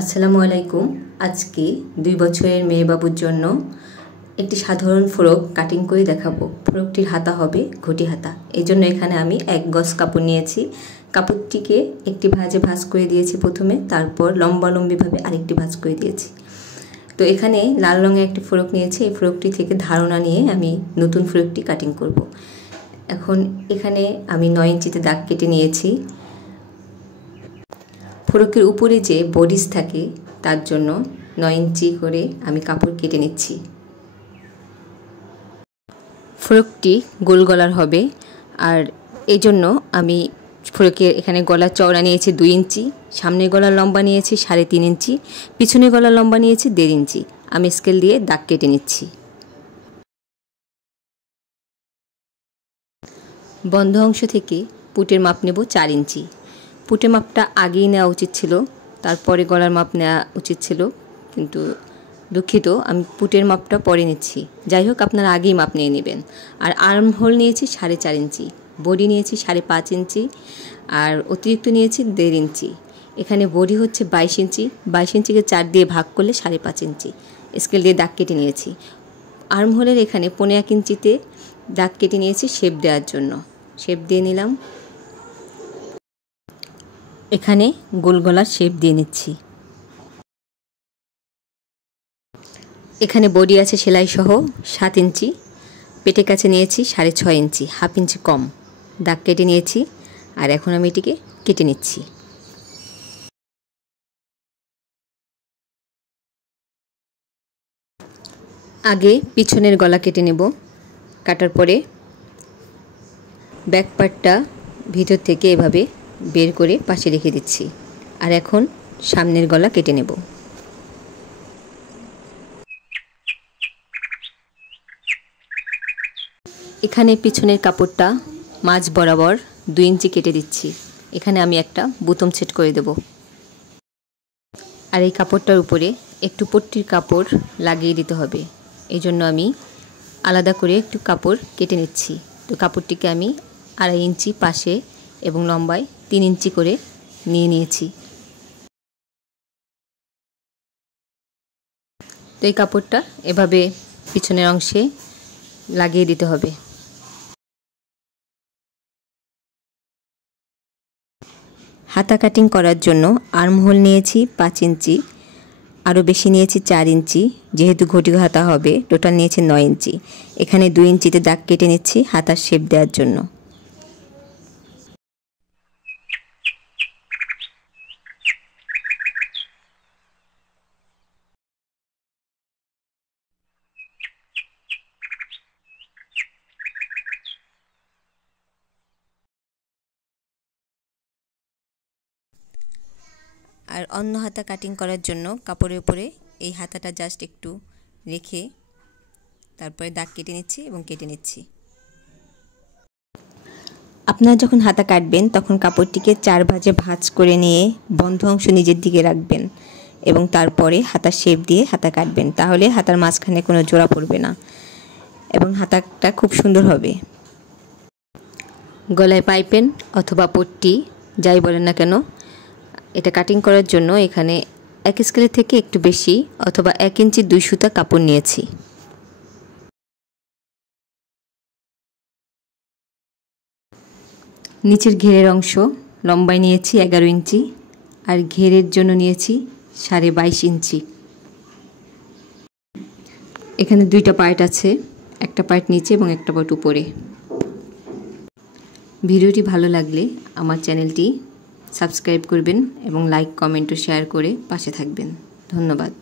আসসালামু আলাইকুম। আজকে 2 বছরের মেয়ে বাবুর জন্য একটি সাধারণ ফ্রক কাটিং করে দেখাবো। ফ্রকটির হাতা হবে ঘটি হাতা। এই জন্য এখানে আমি 1 গজ কাপড় নিয়েছি। কাপড়টিকে একটি ভাঁজে ভাঁজ করে দিয়েছি প্রথমে, তারপর লম্বালম্বিভাবে আরেকটি ভাঁজ করে দিয়েছি। তো এখানে লাল রঙের একটি ফ্রক নিয়েছি। এই ফ্রকটি থেকে ধারণা নিয়ে আমি নতুন ফ্রকটি কাটিং করব। এখন এখানে আমি 9 ইঞ্চিতে দাগ কেটে নিয়েছি। ফ্রকের উপরে যে বডিস থাকে তার জন্য 9 ইঞ্চি করে আমি কাপড় কেটে নিচ্ছি। ফ্রকটি গোল গলার হবে, আর এই জন্য আমি ফ্রকের এখানে গলার চওড়া নিয়েছি 2 ইঞ্চি, সামনের গলার লম্বা নিয়েছি 3.5 ইঞ্চি, পিছনের গলার লম্বা নিয়েছি 1.5 ইঞ্চি। আমি স্কেল দিয়ে দাগ কেটে নিচ্ছি। বন্ধ অংশ থেকে পুটের মাপ নেব 4 ইঞ্চি। পুটের মাপটা আগেই নেওয়া উচিত ছিল, তারপরে গলার মাপ নেওয়া উচিত ছিল, কিন্তু দুঃখিত, আমি পুটের মাপটা পরে নিচ্ছি। যাই হোক, আপনারা আগেই মাপ নিয়ে নেবেন। আর আর্ম হোল নিয়েছি 4.5 ইঞ্চি, বডি নিয়েছি 5.5 ইঞ্চি, আর অতিরিক্ত নিয়েছি 1.5 ইঞ্চি। এখানে বডি হচ্ছে 22 ইঞ্চি, 22 ইঞ্চিকে 4 দিয়ে ভাগ করলে 5.5 ইঞ্চি। স্কেল দিয়ে দাগ কেটে নিয়েছি। আর্ম হোলের এখানে 1.5 ইঞ্চিতে দাগ কেটে নিয়েছি শেপ দেওয়ার জন্য। শেপ দিয়ে নিলাম। এখানে গোল গলার শেপ দিয়ে নিচ্ছি। এখানে বডি আছে সেলাই সহ 7 ইঞ্চি, পেটের কাছে নিয়েছি 6.5 ইঞ্চি, হাফ ইঞ্চি কম। দাগ কেটে নিয়েছি, আর এখন আমি এটিকে কেটে নিচ্ছি। আগে পিছনের গলা কেটে নেব। কাটার পরে ব্যাক পার্টটা ভিতর থেকে এভাবে বের করে পাশে রেখে দিচ্ছি। আর এখন সামনের গলা কেটে নেব। এখানে পিছনের কাপড়টা মাঝ বরাবর 2 ইঞ্চি কেটে দিচ্ছি। এখানে আমি একটা বুতাম সেট করে দেব। আর এই কাপড়টার উপরে একটু পট্টির কাপড় লাগিয়ে দিতে হবে। এই জন্য আমি আলাদা করে একটু কাপড় কেটে নিচ্ছি। তো কাপড়টিকে আমি 2.5 ইঞ্চি পাশে এবং লম্বায় 3 ইঞ্চি করে নিয়ে নিয়েছি। তো এই কাপড়টা এভাবে পিছনের অংশে লাগিয়ে দিতে হবে। হাতা কাটিং করার জন্য আর্ম হোল নিয়েছি 5 ইঞ্চি, আরও বেশি নিয়েছি 4 ইঞ্চি, যেহেতু ঘটি হাতা হবে। টোটাল নিয়েছি 9 ইঞ্চি। এখানে 2 ইঞ্চিতে দাগ কেটে নিচ্ছি হাতার শেপ দেওয়ার জন্য। আর অন্য হাতা কাটিং করার জন্য কাপড়ের উপরে এই হাতাটা জাস্ট একটু রেখে তারপরে দাগ কেটে নিচ্ছি এবং কেটে নিচ্ছি। আপনারা যখন হাতা কাটবেন তখন কাপড়টিকে 4 ভাঁজে ভাঁজ করে নিয়ে বন্ধ অংশ নিজের দিকে রাখবেন এবং তারপরে হাতার শেপ দিয়ে হাতা কাটবেন। তাহলে হাতার মাঝখানে কোনো জোড়া পড়বে না এবং হাতাটা খুব সুন্দর হবে। গলায় পাইপেন অথবা পট্টি যাই বলেন না কেন, এটা কাটিং করার জন্য এখানে 1 স্কেলের থেকে একটু বেশি অথবা 1 ইঞ্চি 2 সুতা কাপড় নিয়েছি। নিচের ঘেরের অংশ লম্বায় নিয়েছি 11 ইঞ্চি, আর ঘেরের জন্য নিয়েছি 22.5 ইঞ্চি। এখানে 2টা পার্ট আছে, একটা পার্ট নিচে এবং একটা পার্ট উপরে। ভিডিওটি ভালো লাগলে আমার চ্যানেলটি সাবস্ক্রাইব করবেন এবং লাইক, কমেন্ট ও শেয়ার করে পাশে থাকবেন। ধন্যবাদ।